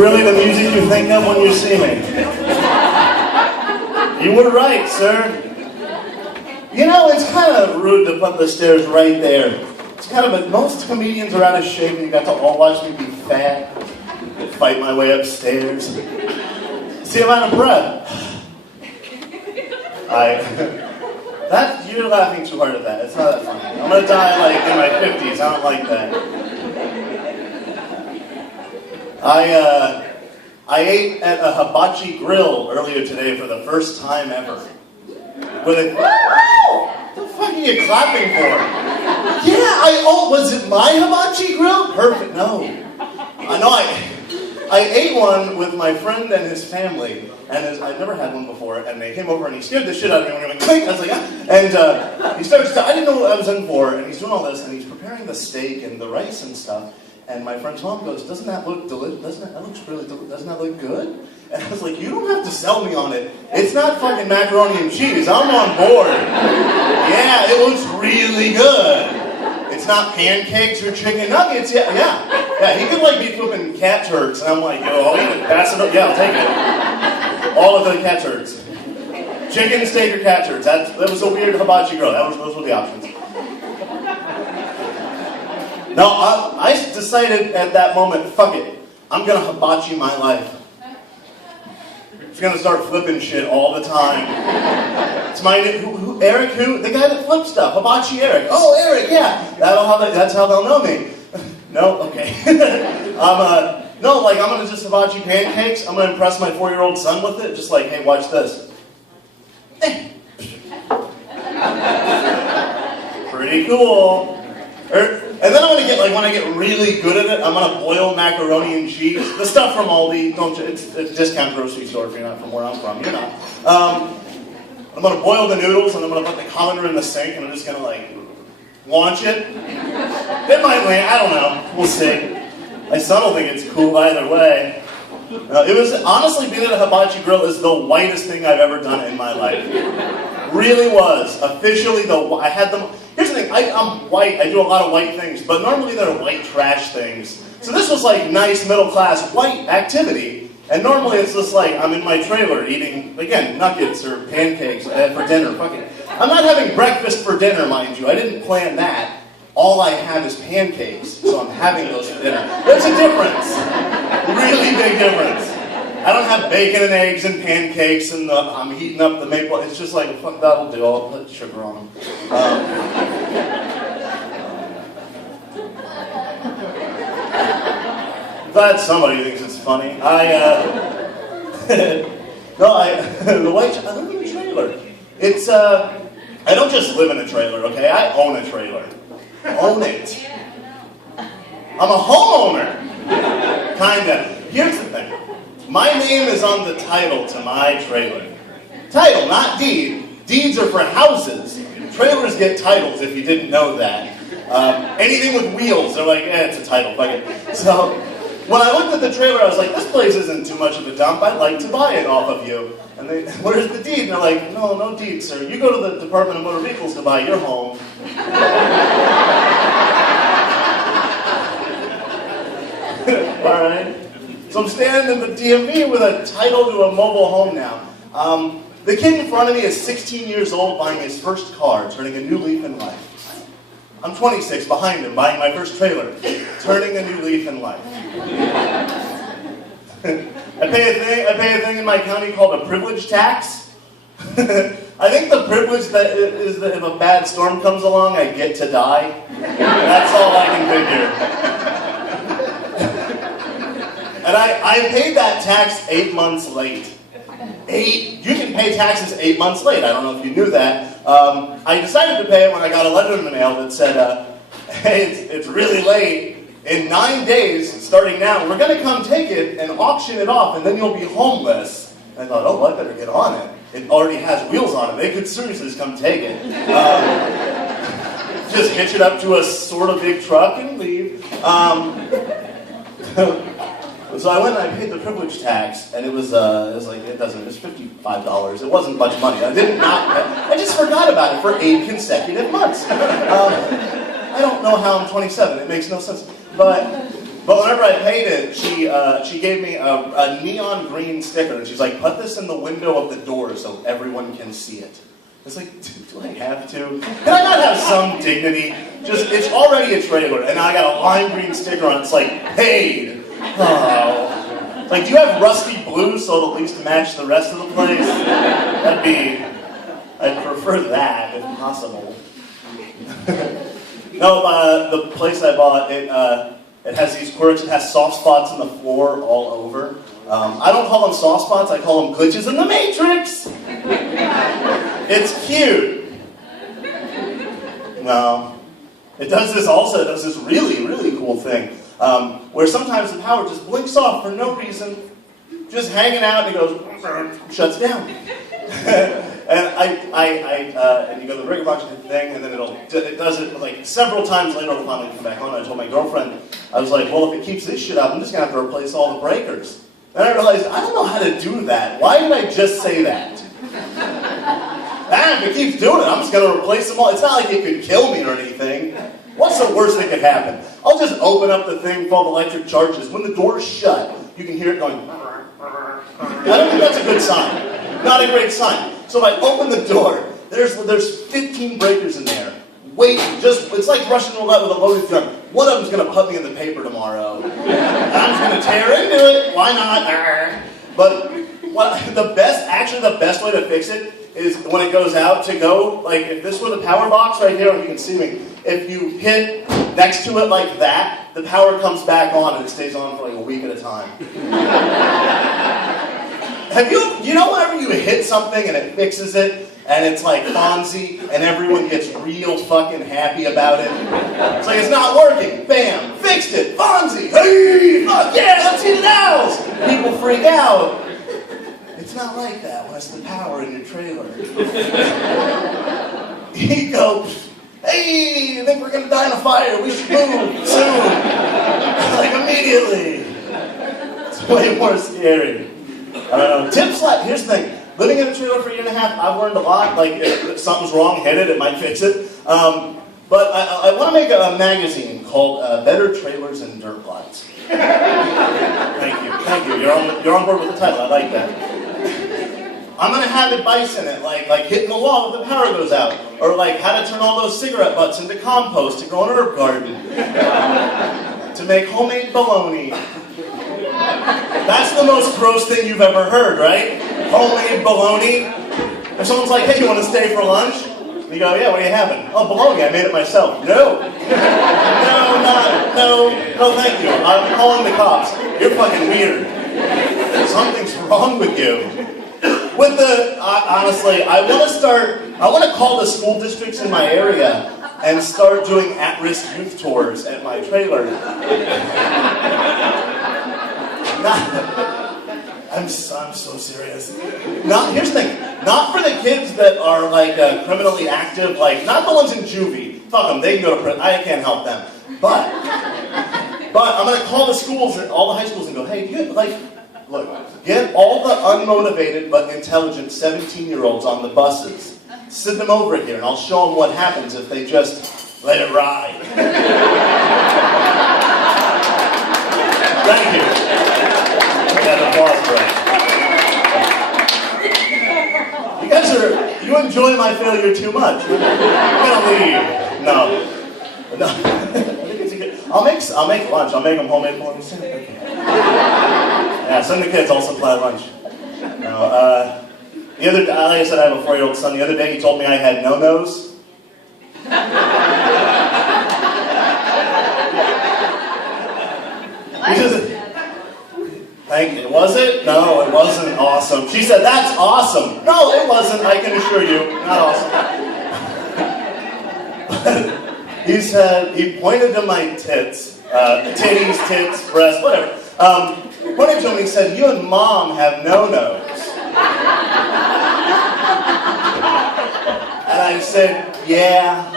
really the music you think of when you see me. You were right, sir. You know, it's kind of rude to put the stairs right there. It's kind of, but most comedians are out of shape and you got to all watch me be fat, fight my way upstairs. See, I'm out of breath. You're laughing too hard at that. It's not that funny. I'm gonna die like in my 50s. I don't like that. I ate at a hibachi grill earlier today for the first time ever. What the fuck are you clapping for? Yeah, was it my hibachi grill? Perfect, no. I ate one with my friend and his family, and I'd never had one before, and they came over and he scared the shit out of me when he went clink. I was like, ah. And he started, I didn't know what I was in for, and he's doing all this, and he's preparing the steak and the rice and stuff, and my friend's mom goes, doesn't that look delicious? Doesn't that look good? And I was like, you don't have to sell me on it. It's not fucking macaroni and cheese. I'm on board. Yeah, it looks really good. It's not pancakes or chicken nuggets. Yeah. He could like be flipping cat turds, and I'm like, yo, I'll eat it. Pass it up. Yeah, I'll take it. All of the cat turds. Chicken, steak, or cat turds. That was a weird hibachi grill. Those were the options. No, I decided at that moment, fuck it. I'm gonna hibachi my life. I'm gonna start flipping shit all the time. It's my Eric, the guy that flips stuff, hibachi Eric. Oh, Eric, yeah, that's how they'll know me. No, okay. I'm gonna just hibachi pancakes. I'm gonna impress my 4-year-old son with it. Just like, hey, watch this. Pretty cool. And then I'm gonna get, like, when I get really good at it, I'm gonna boil macaroni and cheese. The stuff from Aldi, it's a discount grocery store if you're not from where I'm from. You're not. I'm gonna boil the noodles and I'm gonna put the colander in the sink and I'm just gonna, like, launch it. It might land, I don't know. We'll see. My son will think it's cool either way. It was, honestly, being at a hibachi grill is the whitest thing I've ever done in my life. Really was. Officially, I had them. Here's the thing, I'm white, I do a lot of white things, but normally they're white trash things. So this was like nice middle class white activity, and normally it's just like I'm in my trailer eating, again, nuggets or pancakes for dinner. Fuck it. I'm not having breakfast for dinner, mind you. I didn't plan that. All I have is pancakes, so I'm having those for dinner. There's a difference. Really big difference. I don't have bacon and eggs and pancakes and I'm heating up the maple. It's just like, fuck, that'll do. I'll put sugar on them. Glad somebody thinks it's funny. I live in a trailer. It's, I don't just live in a trailer, okay? I own a trailer. Own it. I'm a homeowner. Kinda. Here's the thing. My name is on the title to my trailer. Title, not deed. Deeds are for houses. Trailers get titles if you didn't know that. Anything with wheels, they're like, it's a title, fuck it. So, when I looked at the trailer, I was like, this place isn't too much of a dump. I'd like to buy it off of you. And they, where's the deed? And they're like, no deed, sir. You go to the Department of Motor Vehicles to buy your home. All right. So I'm standing in the DMV with a title to a mobile home now. The kid in front of me is 16 years old, buying his first car, turning a new leaf in life. I'm 26, behind him, buying my first trailer, turning a new leaf in life. I pay a thing in my county called a privilege tax. I think the privilege that is that if a bad storm comes along, I get to die. That's all I can figure. And I paid that tax 8 months late. You can pay taxes 8 months late. I don't know if you knew that. I decided to pay it when I got a letter in the mail that said, hey, it's really late. In 9 days, starting now, we're going to come take it and auction it off, and then you'll be homeless. And I thought, oh, well, I better get on it. It already has wheels on it. They could seriously just come take it. Just hitch it up to a sort of big truck and leave. So I went and I paid the privilege tax, and it was $55. It wasn't much money. I just forgot about it for 8 consecutive months. I don't know how I'm 27. It makes no sense. But But whenever I paid it, she gave me a neon green sticker, and she's like, put this in the window of the door so everyone can see it. It's like, do I have to? Can I not have some dignity? Just, it's already a trailer, and I got a lime green sticker on it. It's like, paid. Oh. Like, do you have rusty blue so it'll at least match the rest of the place? That'd be, I'd prefer that if possible. No, the place I bought, it has these quirks. It has soft spots in the floor all over. I don't call them soft spots, I call them glitches in the Matrix. It's cute. No. It does this also, it does this really, really cool thing. Where sometimes the power just blinks off for no reason. Just hanging out and it goes, shuts down. And you go to the breaker box thing, and then it does it like several times later. It'll finally come back on. I told my girlfriend, I was like, well, if it keeps this shit up, I'm just gonna have to replace all the breakers. Then I realized I don't know how to do that. Why did I just say that? If it keeps doing it, I'm just gonna replace them all. It's not like it could kill me or anything. What's the worst that could happen? I'll just open up the thing called electric charges. When the door's shut, you can hear it going. I don't think that's a good sign. Not a great sign. So if I open the door, there's 15 breakers in there. It's like Russian roulette with a loaded gun. One of them's going to put me in the paper tomorrow. And I'm just going to tear into it. Why not? But the best way to fix it is when it goes out to go, like if this were the power box right here, and you can see me, if you hit next to it like that, the power comes back on and it stays on for like a week at a time. You know whenever you hit something and it fixes it, and it's like Fonzie, and everyone gets real fucking happy about it? It's like, it's not working. Bam! Fixed it! Fonzie! Hey! Fuck yeah! Let's hit it out! People freak out. It's not like that when it's the power in your trailer. You go, hey, I think we're going to die in a fire. We should move soon. Like, immediately. It's way more scary. I don't know. Tips like, here's the thing. Living in a trailer for a year and a half, I've learned a lot. Like, if something's wrong, hit it. It might fix it. But I want to make a magazine called Better Trailers and Dirt Lots. Thank you. You're on board with the title. I like that. I'm going to have advice in it, like hitting the wall if the power goes out. Or like how to turn all those cigarette butts into compost to grow an herb garden. To make homemade bologna. That's the most gross thing you've ever heard, right? Homemade bologna. If someone's like, hey, you want to stay for lunch? You go, yeah, what are you having? Oh, bologna, I made it myself. No, thank you. I'm calling the cops. You're fucking weird. Something's wrong with you. Honestly, I want to call the school districts in my area and start doing at-risk youth tours at my trailer. I'm so serious. Here's the thing. Not for the kids that are like criminally active, like not the ones in juvie. Fuck them. They can go to prison. I can't help them. But I'm gonna call the schools, all the high schools, and go, hey, look, get all the unmotivated but intelligent 17-year-olds on the buses. Send them over here, and I'll show them what happens if they just let it ride. Thank you. Applause break. You enjoy my failure too much. I'm gonna leave. No. I'll make lunch. I'll make them homemade bologna. Yeah, send the kids. I'll supply lunch. No, the other day, like I said, I have a 4-year-old son. The other day, he told me I had no-nos. Thank you. Was it? No, it wasn't awesome. She said, that's awesome. No, it wasn't, I can assure you. Not awesome. He pointed to my tits. Titties, tits, breasts, whatever. Pointed to him and he said, you and Mom have no-nos. And I said, yeah.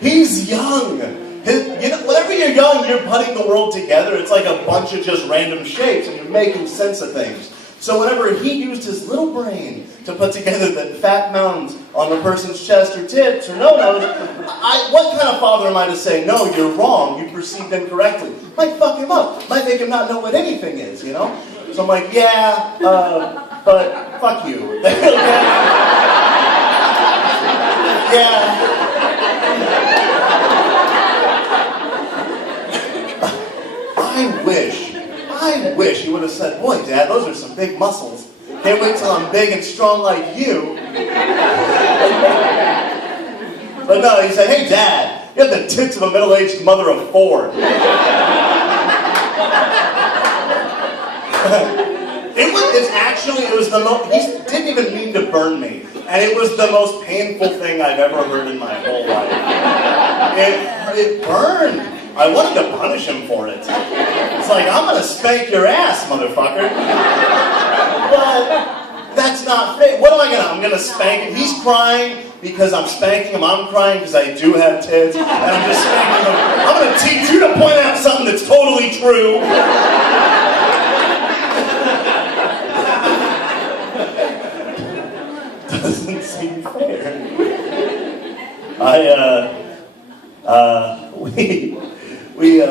He's young. Whenever you're young, you're putting the world together. It's like a bunch of just random shapes, and you're making sense of things. So whenever he used his little brain to put together the fat mountains on the person's chest or tits or no-nos, what kind of father am I to say, no, you're wrong, you perceived incorrectly? Might fuck him up. Might make him not know what anything is, you know? So I'm like, yeah, but fuck you. Yeah. I wish he would have said, boy, Dad, those are some big muscles. Can't wait till I'm big and strong like you. But no, he said, hey, Dad, you have the tits of a middle-aged mother of 4. It was the most, he didn't even mean to burn me. And it was the most painful thing I've ever heard in my whole life. It burned. I wanted to punish him for it. It's like, I'm gonna spank your ass, motherfucker. But that's not fair. What am I gonna, I'm gonna spank him? He's crying because I'm spanking him. I'm crying because I do have tits. And I'm just spanking him. I'm gonna teach you to point out something that's totally true. Doesn't seem fair. We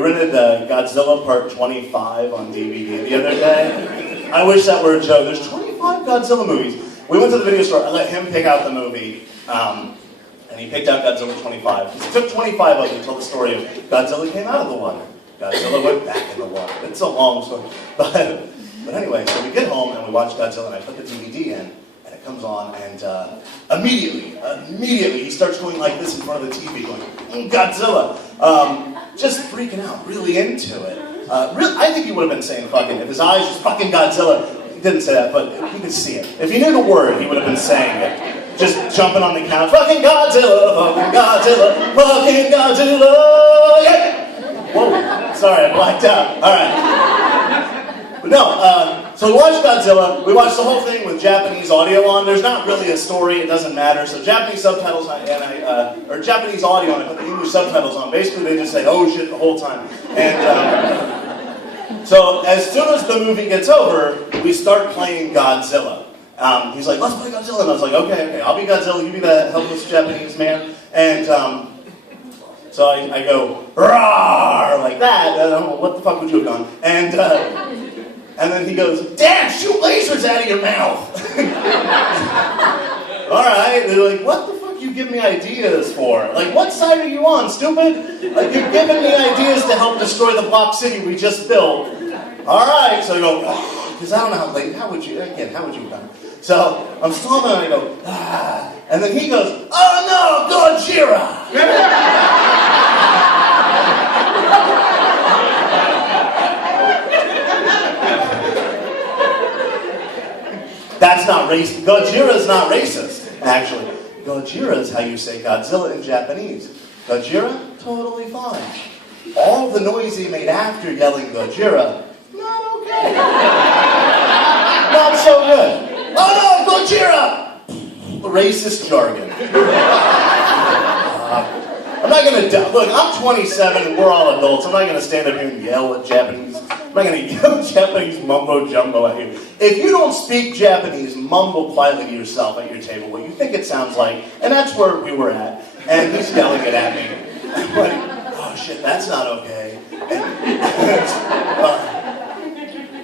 rented Godzilla Part 25 on DVD the other day. I wish that were a joke. There's 25 Godzilla movies. We went to the video store. I let him pick out the movie, and he picked out Godzilla 25. It took 25 of them to tell the story of Godzilla came out of the water. Godzilla went back in the water. It's a long story. But anyway, so we get home and we watch Godzilla, and I put the DVD in. It comes on, and immediately he starts going like this in front of the TV, going, Godzilla. Just freaking out, really into it. I think he would have been saying fucking, if his eyes was fucking Godzilla. He didn't say that, but you could see it. If he knew the word, he would have been saying it. Just jumping on the couch, fucking Godzilla, fucking Godzilla, fucking Godzilla, yeah! Whoa, sorry, I blacked out. All right. But no, so we watched Godzilla. We watched the whole thing with Japanese audio on. There's not really a story. It doesn't matter. So Japanese subtitles or Japanese audio on. I put the English subtitles on. Basically, they just say, "Oh shit" the whole time. And so as soon as the movie gets over, we start playing Godzilla. He's like, "Let's play Godzilla," and I was like, "Okay, I'll be Godzilla. You be the helpless Japanese man." And so I go, "Roar!" like that. I don't know, what the fuck would you have done? And then he goes, "Dad, shoot lasers out of your mouth!" All right. They're like, "What the fuck you give me ideas for? Like, what side are you on, stupid? Like, you're giving me ideas to help destroy the block city we just built." All right. So I go, because I don't know how would you have done it? So I'm stomping and I go, ah. And then he goes, "Oh no, Gojira!" That's not racist. Gojira is not racist, actually. Gojira is how you say Godzilla in Japanese. Gojira, totally fine. All the noise he made after yelling Gojira, not okay. Not so good. "Oh no, Gojira!" Racist jargon. I'm not going to, look, I'm 27 and we're all adults. I'm not going to stand up here and yell at Japanese. I'm not going to yell Japanese mumbo jumbo at you. If you don't speak Japanese, mumble quietly to yourself at your table what you think it sounds like. And that's where we were at. And he's yelling it at me. I'm like, oh shit, that's not okay.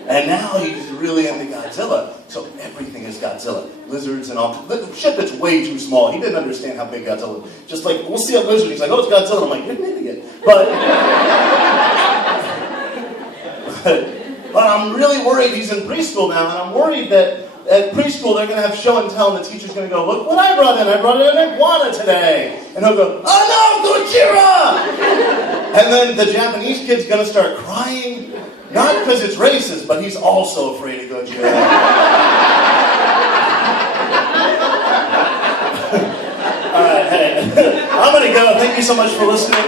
And now he's really into Godzilla. So everything is Godzilla. Lizards and all. Shit that's way too small. He didn't understand how big Godzilla is. Just like, we'll see a lizard. He's like, "Oh, it's Godzilla." I'm like, "You're an idiot." But I'm really worried he's in preschool now. And I'm worried that at preschool they're going to have show and tell. And the teacher's going to go, "Look what I brought in. I brought in an iguana today." And he'll go, "Oh no, Gojira!" And then the Japanese kid's going to start crying. Not because it's racist, but he's also afraid of Gojira. All right, hey, I'm going to go. Thank you so much for listening.